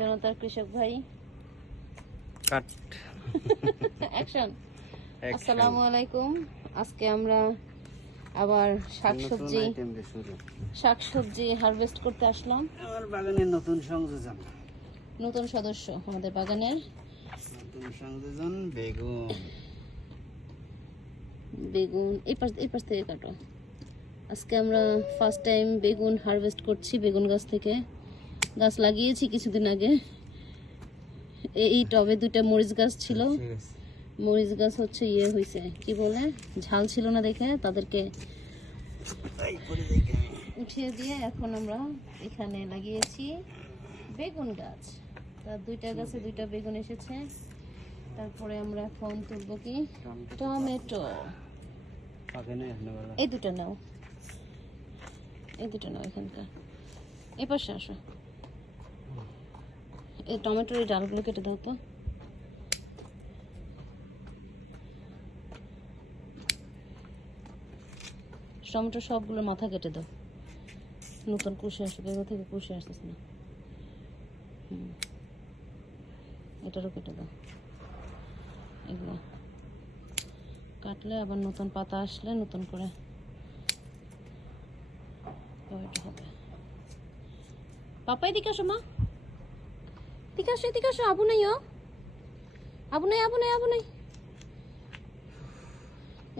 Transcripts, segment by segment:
জনতার কৃষক ভাই কাট অ্যাকশন। আসসালামু আলাইকুম। আজকে আমরা আবার শাকসবজি হারভেস্ট করতে আসলাম। আমার বাগানের নতুন সংযোজন, নতুন সদস্য আমাদের বাগানের। নতুন সংযোজন বেগুন। বেগুন এই পাশ থেকে কাটো। আজকে আমরা ফার্স্ট টাইম বেগুন হারভেস্ট করছি বেগুন গাছ থেকে। গাছ লাগিয়েছি কিছুদিন আগে। এই টবে 2টা মরিচ গাছ ছিল। মরিচ গাছ হচ্ছে হয়েছে কি বলে ঝাল ছিল না দেখে তাদেরকে উঠিয়ে দিয়ে এখন আমরা এখানে লাগিয়েছি বেগুন গাছ। তার 2টা গাছে 2টা বেগুন এসেছে। তারপরে আমরা এখন তুলবো কি টমেটো। এই 2টা নাও, এই 2টা নাও এখানকার। এই পাশে আসো। এই টমেটোর এই ডালগুলো কেটে দাও তো। টমেটো সবগুলোর মাথা কেটে দাও। নতুন কুশি আসুক, এগুলো থেকে কুশি আসতেছে না। এটারও কেটে দাও। এগুলো কাটলে আবার নতুন পাতা আসলে নতুন করে হবে। পাপা এদিকে আসো মা, এদিকে আসো, এদিকে আসো। আবু নাই, আবু নাই, আবু নাই, আবু নাই।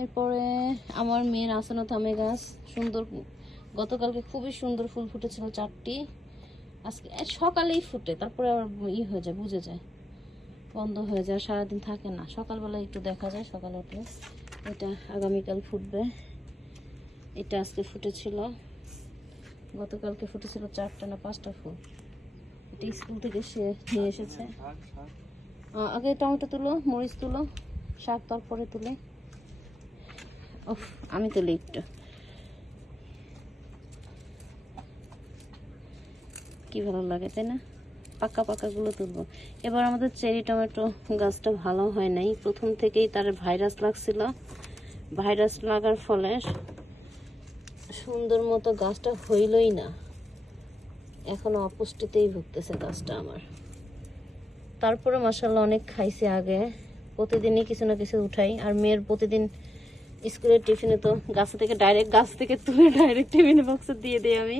এরপরে আমার মেয়ের আসানো থামে গাছ সুন্দর। গতকালকে খুবই সুন্দর ফুল ফুটেছিল 4টি। আজকে সকালেই ফুটে, তারপরে আবার হয়ে যায়, বুঝে যায়, বন্ধ হয়ে যায়, সারাদিন থাকে না। সকালবেলা একটু দেখা যায় সকালে উঠলে। এটা আগামীকাল ফুটবে। এটা আজকে ফুটেছিল, গতকালকে ফুটেছিল 4টা না 5টা ফুল। এটা স্কুল থেকে সে নিয়ে এসেছে। আগে টমেটো তুলো, মরিচ তুলো, শাক তারপরে তুলে। আমি তুলি একটু। কি ভালো লাগে তাই না? পাকা পাকাগুলো তুলবো। এবার আমাদের চেরি টমেটো গাছটা ভালো হয় নাই। প্রথম থেকেই তার ভাইরাস লাগছিল। ভাইরাস লাগার ফলে সুন্দর মতো গাছটা হইলই না। এখনো অপুষ্টিতেই ভুগতেছে গাছটা আমার। তারপরে মাশাআল্লাহ অনেক খাইছে আগে। প্রতিদিনই কিছু না কিছু উঠাই। আর মেয়ের প্রতিদিন স্কুলের টিফিনে তো গাছ থেকে তুলে ডাইরেক্ট টিফিন বক্সে দিয়ে দিই আমি।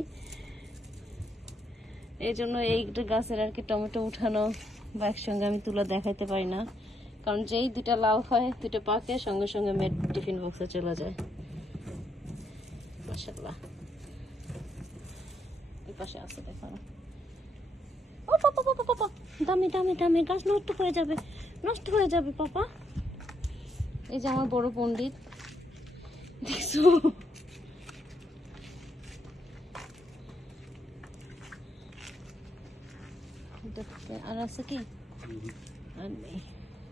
এই জন্য এই গাছের আর কি টমেটো উঠানো বা একসঙ্গে আমি তুলে দেখাইতে পারি না, কারণ যেই 2টা লাউ হয় 2টা পাকে সঙ্গে সঙ্গে মেয়ের টিফিন বক্সে চলে যায়। মাশাআল্লাহ এই পাশে আছে দেখো। ও পাপা পাপা পাপা, দামি দামি দামি গাছ নষ্ট হয়ে যাবে, নষ্ট হয়ে যাবে পাপা। এই যে আমার বড় পণ্ডিত দেখছো। আর আছে কি? আর নেই।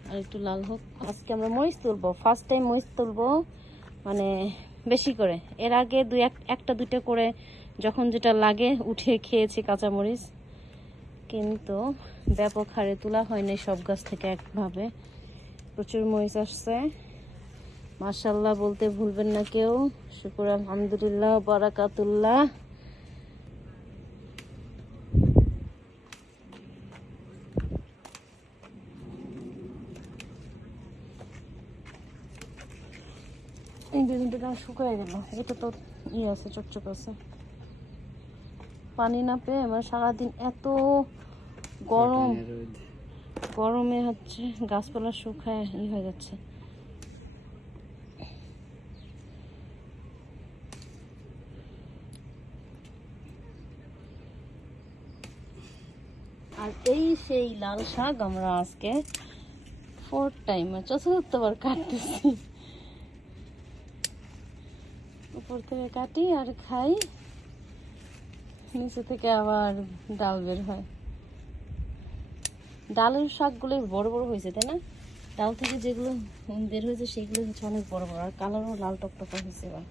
আর একটু লাল হোক। আজকে আমরা মরিচ তুলবো, ফার্স্ট টাইম মরিচ তুলবো, মানে বেশি করে। এর আগে 1টা 2টা করে যখন যেটা লাগে উঠে খেয়েছি কাঁচা মরিচ, কিন্তু ব্যাপক হারে তোলা হয়নি সব গাছ থেকে একভাবে। প্রচুর মরিচ আসছে, মাশাআল্লাহ বলতে ভুলবেন না কেউ। শুকর আলহামদুলিল্লাহ বারাকাতুল্লাহ। এই বেগুনটা শুকিয়ে গেল। এটা তো আছে, চকচক আছে। পানি না পেয়ে আমার সারাদিন এত গরমে হচ্ছে গাছপালা শুকায় হয়ে যাচ্ছে। আর এই সেই লাল শাক আমরা আজকে 4th টাইম 4বার কাটতেছি। উপর থেকে কাটি আর খাই, নিচে থেকে আবার ডাল বের হয়। ডালের শাকগুলো বড় বড় হয়েছে তাই না? ডাল থেকে যেগুলো বের হয়েছে সেগুলো হচ্ছে অনেক বড় বড়, আর কালারও লাল টকটকা হয়েছে। এবার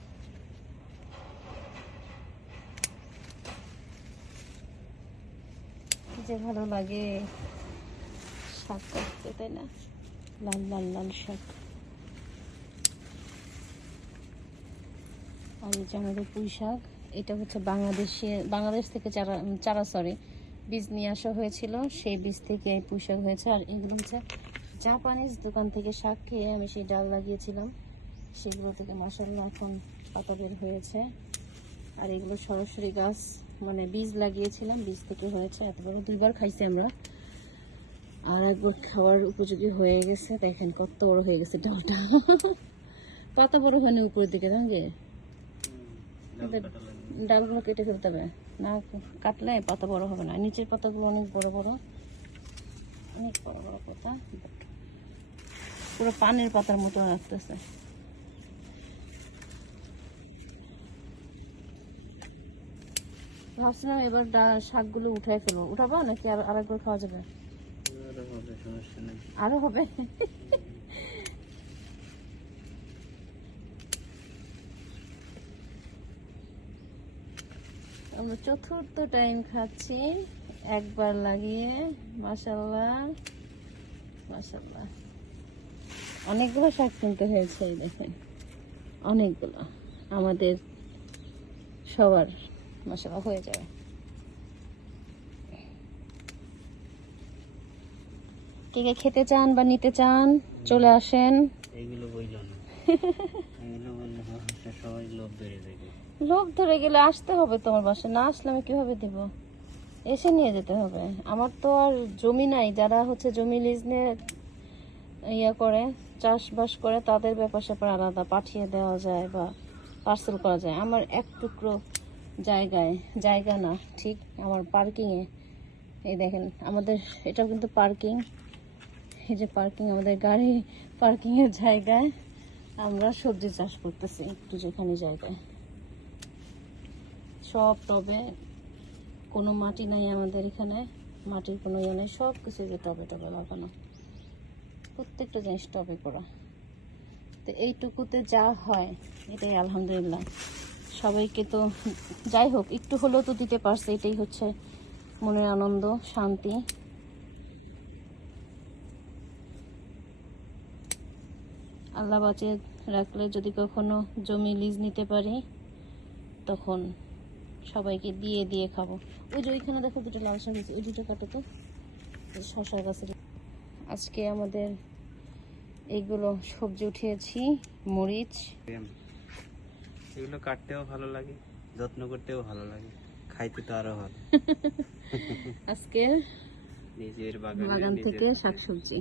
যে ভালো লাগে শাক কাটতে তাই না? লাল লাল লাল শাক। আর এই যে আমাদের পুঁই শাক, এটা হচ্ছে বাংলাদেশ থেকে চারা বীজ নিয়ে আসা হয়েছিল, সেই বীজ থেকে এই পুঁই শাক হয়েছে। আর এগুলো হচ্ছে জাপানিজ দোকান থেকে শাক খেয়ে আমি সেই ডাল লাগিয়েছিলাম, সেগুলো থেকে মাশাআল্লাহ এখন পাতা বের হয়েছে। আর এগুলো সরাসরি গাছ, মানে বীজ লাগিয়েছিলাম, বীজ থেকে হয়েছে। এত বড় 2বার খাইছি আমরা, আর একবার খাওয়ার উপযোগী হয়ে গেছে। দেখেন কত বড় হয়ে গেছে ডালটা। পাতা বড় হয়নি উপরের দিকে, জানগে ডালগুলো কেটে ফেলতে হবে, না কাটলে পাতা বড় হবে না। নিচের পাতাগুলো অনেক বড় বড়, অনেক বড় বড় পাতা, পুরো পানের পাতার মতো লাগতেছে। ভাবছিলাম এবার শাকগুলো উঠাই ফেলবো। উঠাবো নাকি আরেকবার খাওয়া যাবে? আরো হবে। আমরা 4র্থ টাইম খাচ্ছি একবার লাগিয়ে। মাশাআল্লাহ মাশাআল্লাহ, অনেকগুলো শাক কিনতে হয়েছে। এই দেখেন অনেকগুলো, আমাদের সবার মাশাআল্লাহ হয়ে যাবে। কে কে খেতে চান বা নিতে চান চলে আসেন। এইগুলো বইলো না, এগুলো বললে হচ্ছে সবাই লোভ বেড়ে যাবে। লোভ ধরে গেলে আসতে হবে তোমার বাসায়, না আসলে আমি কিভাবে দিব? এসে নিয়ে যেতে হবে। আমার তো আর জমি নাই, যারা হচ্ছে জমি লিজ নিয়ে ইয়া করে, চাষবাস করে, তাদের ব্যাপার স্যাপার আলাদা, পাঠিয়ে দেওয়া যায় বা পার্সেল করা যায়। আমার এক টুকরো জায়গা না, ঠিক আমার পার্কিংয়ে। এই দেখেন আমাদের এটাও কিন্তু পার্কিং, এই যে পার্কিং, আমাদের গাড়ি পার্কিংয়ের জায়গায় আমরা সবজি চাষ করতেছি একটু যেখানে জায়গায়। সব টবে, কোনো মাটি নাই আমাদের এখানে, মাটির কোনো ইয়ে নেই, সব কিছু যে টবে টবে লাগানো, প্রত্যেকটা জিনিস টবে করা। তো এইটুকুতে যা হয় এটাই আলহামদুলিল্লাহ। সবাইকে তো যাই হোক একটু হলেও তো দিতে পারছে, এটাই হচ্ছে মনের আনন্দ, শান্তি। আল্লাহ বাঁচিয়ে রাখলে যদি কখনো জমি লিজ নিতে পারি, তখন সবাইকে দিয়ে দিয়ে খাবো। ওই যে ওইখানে দেখো দুটো লাল শাক হয়েছে, ওই দুটো কাটো তো, শশা গাছের। আজকে আমাদের এইগুলো সবজি উঠিয়েছি, মরিচ। এগুলো কাটতেও ভালো লাগে, যত্ন করতেও ভালো লাগে, খাইতে তো আরো ভালো। আজকে নিজের বাগান থেকে শাকসবজি।